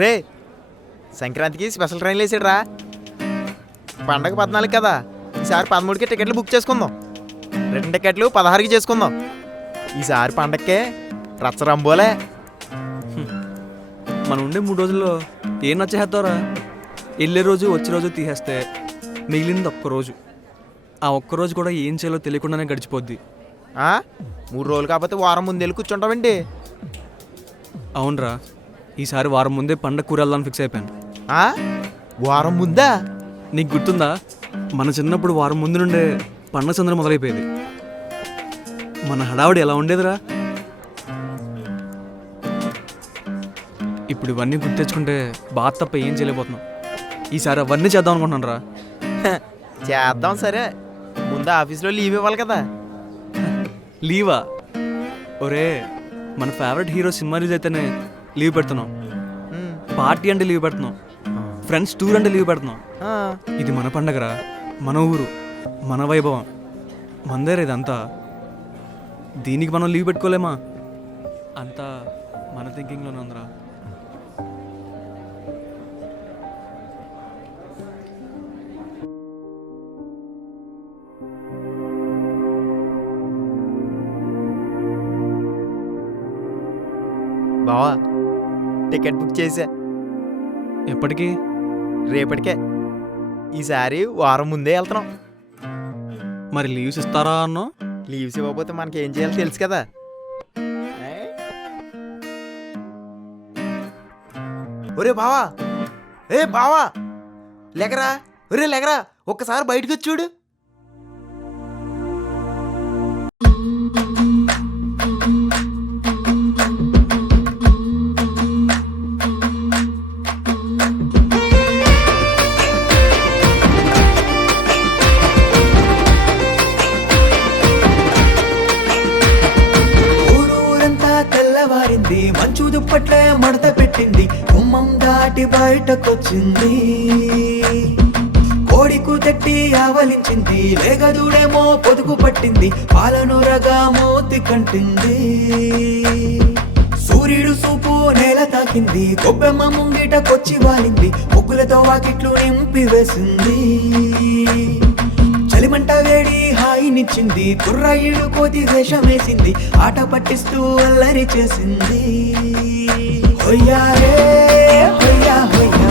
రే సంక్రాంతికి స్పెషల్ ట్రైన్లు వేసాడురా. పండగ 14 కదా, ఈసారి 13కి టికెట్లు బుక్ చేసుకుందాం. రిటర్న్ టికెట్లు 16కి చేసుకుందాం. ఈసారి పండగకే రచ్చరంబోలే. మనం ఉండే 3 రోజుల్లో ఏం నచ్చేస్తారా? వెళ్ళే రోజు వచ్చే రోజు తీసేస్తే మిగిలింది ఒక్కరోజు. ఆ ఒక్కరోజు కూడా ఏం చేయాలో తెలియకుండానే గడిచిపోద్ది. 3 రోజులు కాకపోతే వారం ముందు వెళ్ళి కూర్చుంటామండి. అవునరా, ఈసారి వారం ముందే పండగ కూర వెళ్దాని ఫిక్స్ అయిపోయాను. వారం ముందా? నీకు గుర్తుందా, మన చిన్నప్పుడు వారం ముందు నుండే పండగ సందడి మొదలైపోయేది. మన హడావుడి ఎలా ఉండేదిరా. ఇప్పుడు ఇవన్నీ గుర్తు తెచ్చుకుంటే బాధ తప్ప ఏం చేయలేకపోతున్నాం. ఈసారి అవన్నీ చేద్దాం అనుకుంటున్నాను రా. చేద్దాం, సరే. ముందు ఆఫీస్లో లీవ్ ఇవ్వాలి కదా. లీవా? ఒరే, మన ఫేవరెట్ హీరో సినిమా రిలీజ్ అయితేనే లీవ్ పెడుతున్నాం. పార్టీ అంటే లీవ్ పెడుతున్నాం. ఫ్రెండ్స్ టూర్ అంటే లీవ్ పెడుతున్నాం. ఇది మన పండగరా, మన ఊరు, మన వైభవం, మందేరా ఇదంతా. దీనికి మనం లీవ్ పెట్టుకోలేమా? అంతా మన థింకింగ్లోనే ఉందిరా. బావా, టికెట్ బుక్ చేసా. ఎప్పటికీ? రేపటికే. ఈసారి వారం ముందే వెళ్తున్నాం. మరి లీవ్స్ ఇస్తారా అన్నో? లీవ్స్ ఇవ్వకపోతే మనకి ఏం చేయాలో తెలుసు కదా. ఒరే బావా, బావా లేకరా. ఒరే లేకరా, ఒక్కసారి బయటకు వచ్చి చూడు. మంచు దుప్పట్లే మడత పెట్టింది, గుమ్మం దాటి బయటకొచ్చింది. కోడికు తట్టి ఆవలించింది, లేగదూడేమో పొదుగు పట్టింది, పాలనూరగా మూతి కంటింది. సూర్యుడు సూపు నేల తాకింది, గొబ్బెమ్మ ముంగిటకొచ్చి వాలింది, ముగ్గులతో వాకిట్లు నింపి వేసింది. చలిమంట వేడి హాయినిచ్చింది, కుర్రాయిడు కోతి వేషం వేసింది, ఆట పట్టిస్తూ అల్లరి చేసింది. హొయ్యా రే హొయ్యా హొయ్యా,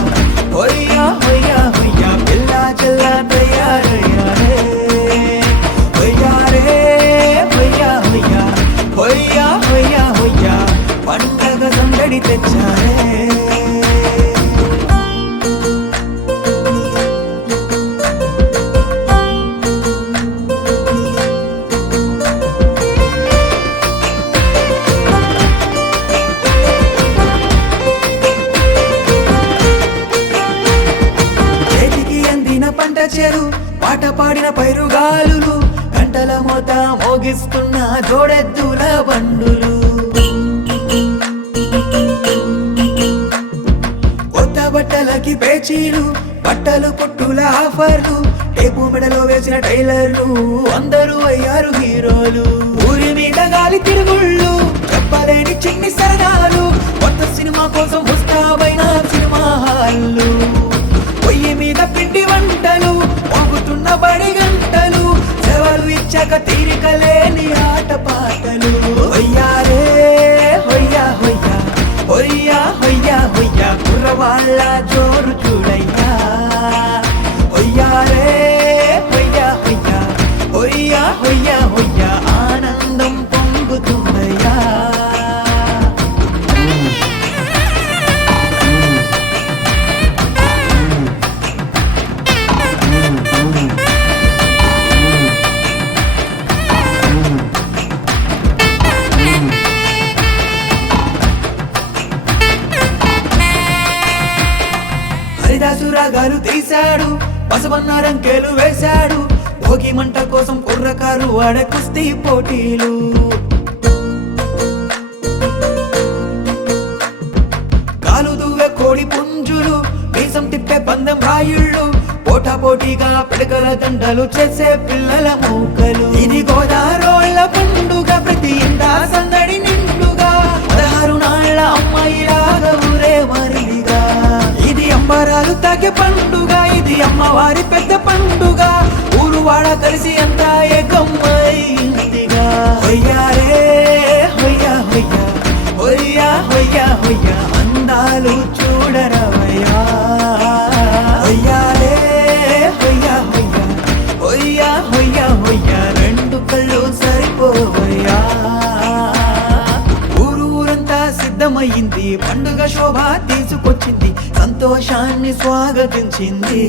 హొయ్యా హొయ్యా హొయ్యా, పిల్లా చల్లా తయారయ్యా రే. హొయ్యా రే హొయ్యా హొయ్యా, హొయ్యా హొయ్యా హొయ్యా, పండగ సందడి తెచ్చారే. చెరు పాట పాడిన పైరుగాలులు, గంటల మోత మోగిస్తున్న జోడెద్దుల బండులు, కొత్త బట్టలకి పేచీలు, బట్టలు కొట్టుల ఆఫర్లు, టేపు మెడలో వేసిన టైలర్లు, అందరూ అయ్యారు హీరోలు. ఊరి మీద గాలి తిరుగుళ్ళు, చెప్పలేని చిన్ని సరదాలు, కొత్త సినిమా కోసం ముస్తాబైన సినిమా హాళ్ళు, పొయ్యి మీద పిండి వంటలు, మోగుతున్న బడి గంటలు, సేవలు ఇచ్చాక తీరిక లేని ఆట పాటలు. హొయ్యా రే హొయ్యా హొయ్యా, హొయ్యా హొయ్యా హొయ్యా, కుర్రవాళ్ళ జోరు చూడయ్యా. హొయ్యా రే హొయ్యా హొయ్యా, హొయ్యా హొయ్యా హొయ్యా, ఆనందం పొంగుతుందయ్యా. హరిదాసురాగాలు తీశాడు, పసవన్న రంకేలు వేశాడు, భోగి మంట కోసం కుర్రకారు ఆడే కుస్తీ పోటీలు. కాలు దువ్వే కోడి పుంజులు, మీసం తిప్పే పందెం రాయుళ్ళు, పోటా పోటీగా పిడకల దండలు చేసే పిల్లల మూకలు. ఇది గోదారోళ్ళ పండుగ, ప్రతి ఇంటా సందడి నిండుగా, 16 నాళ్ళ అమ్మాయిలాగా ఊరే మరిగా. అమ్మవారి పెద్ద పండుగ ఊరు వాడ కలిసి అంతా ఏకమైందిగా హొయ్యారే హొయ్యా హొయ్యా హొయ్యా హొయ్యా హొయ్యా అందాలు చూడరవయ్యా హొయ్యారే హొయ్యా హొయ్యా హొయ్యా హొయ్యా హొయ్యా రెండు కళ్ళు సరిపోవయ్యా ఊరంతా సిద్ధమయ్యింది పండుగ శోభ తీసుకొచ్చింది సంతోషాన్ని స్వాగతించింది